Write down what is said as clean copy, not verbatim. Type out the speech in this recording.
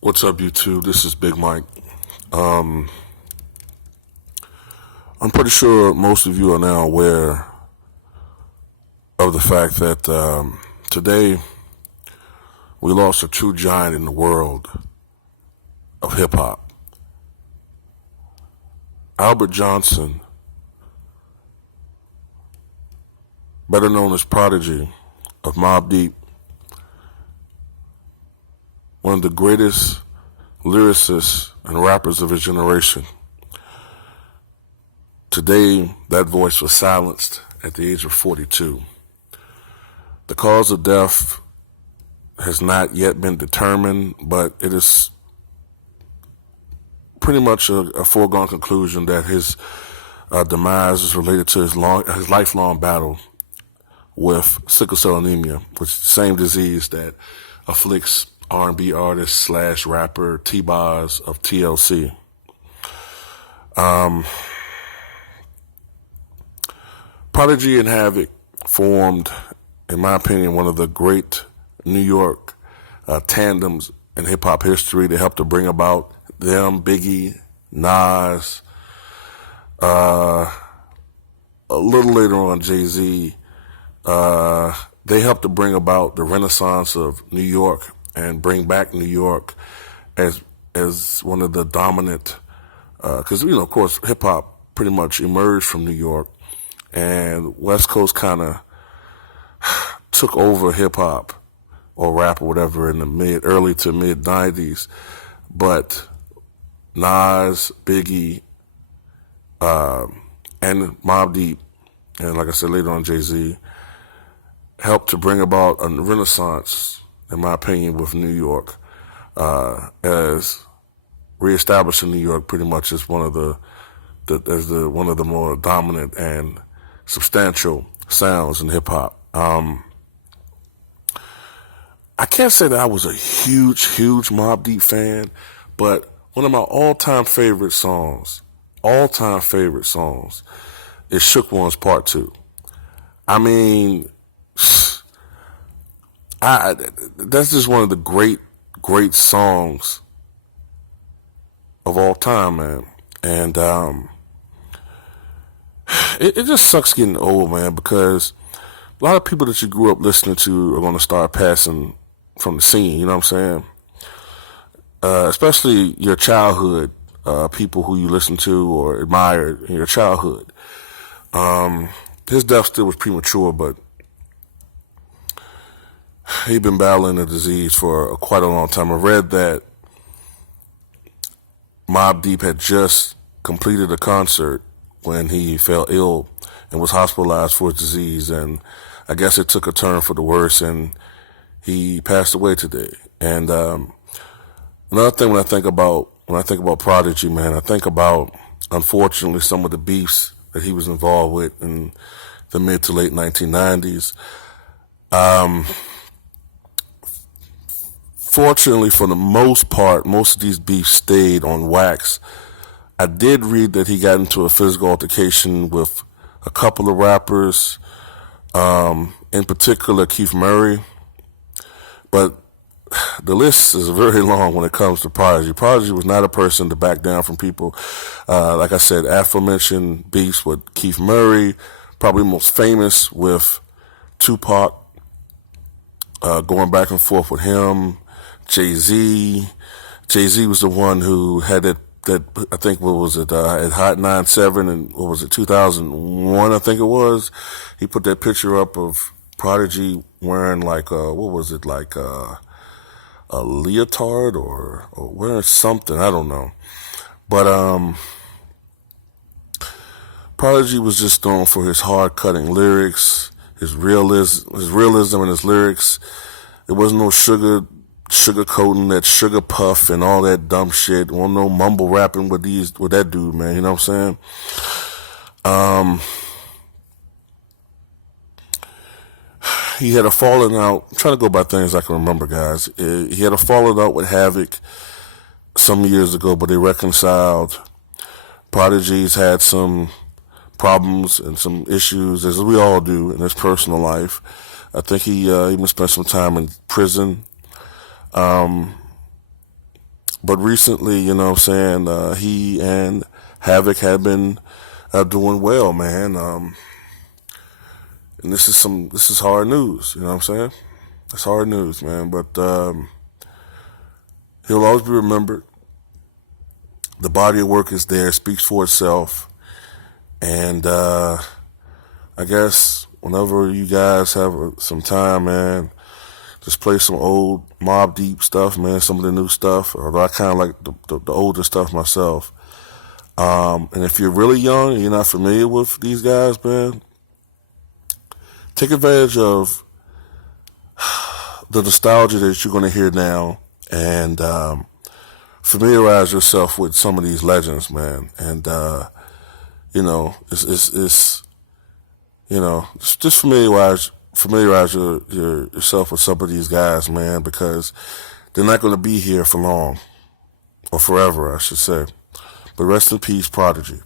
What's up, YouTube? This is Big Mike. Um, I'm pretty sure most of you are now aware of the fact that today we lost a true giant in the world of hip hop. Albert Johnson, better known as Prodigy of Mobb Deep, one of the greatest lyricists and rappers of his generation. Today, that voice was silenced at the age of 42. The cause of death has not yet been determined, but it is pretty much a foregone conclusion that his demise is related to his lifelong battle with sickle cell anemia, which is the same disease that afflicts R&B artist slash rapper T-Boz of TLC. Prodigy and Havoc formed, in my opinion, one of the great New York tandems in hip-hop history. They helped to bring about them, Biggie, Nas, a little later on Jay-Z. They helped to bring about the renaissance of New York and bring back New York as one of the dominant, because, of course, hip-hop pretty much emerged from New York, and West Coast kind of took over hip-hop or rap or whatever in the early to mid 90s. But Nas, Biggie, and Mobb Deep, and like I said later on Jay-Z, helped to bring about a renaissance, in my opinion, with New York, as reestablishing New York pretty much as one of the more dominant and substantial sounds in hip hop. I can't say that I was a huge Mobb Deep fan, but one of my all-time favorite songs is Shook Ones Part 2. I mean, that's just one of the great songs of all time, man. And it just sucks getting old, man, because a lot of people that you grew up listening to are going to start passing from the scene, you know what I'm saying? Especially your childhood, people who you listened to or admired in your childhood. His death still was premature, but he'd been battling the disease for quite a long time. I read that Mobb Deep had just completed a concert when he fell ill and was hospitalized for his disease, and I guess it took a turn for the worse, and he passed away today. And another thing when I think about Prodigy, man, I think about, unfortunately, some of the beefs that he was involved with in the mid to late 1990s. Fortunately, for the most part, most of these beefs stayed on wax. I did read that he got into a physical altercation with a couple of rappers, in particular Keith Murray. But the list is very long when it comes to Prodigy. Prodigy was not a person to back down from people. Like I said, aforementioned beefs with Keith Murray, probably most famous with Tupac, going back and forth with him. Jay-Z. Jay-Z was the one who had that I think, what was it, at Hot 97 and what was it, 2001, I think it was. He put that picture up of Prodigy wearing like, what was it, like a leotard or wearing something, I don't know. But Prodigy was just known for his hard-cutting lyrics, his realism in his lyrics. It wasn't no sugarcoating that sugar puff and all that dumb shit. Wasn't no mumble rapping with that dude, man. You know what I'm saying? He had a falling out. I'm trying to go by things I can remember, guys. He had a falling out with Havoc some years ago, but they reconciled. Prodigy's had some problems and some issues, as we all do, in his personal life. I think he even spent some time in prison. But recently, you know what I'm saying, he and Havoc have been doing well, man. And this is hard news, you know what I'm saying? It's hard news, man. But he'll always be remembered. The body of work is there, speaks for itself. And I guess whenever you guys have some time, man, just play some old Mobb Deep stuff, man, some of the new stuff. Although I kind of like the older stuff myself. And if you're really young and you're not familiar with these guys, man, take advantage of the nostalgia that you're going to hear now and familiarize yourself with some of these legends, man. And, you know, it's you know, just familiarize yourself with some of these guys, man, because they're not going to be here for long, or forever, I should say. But rest in peace, Prodigy.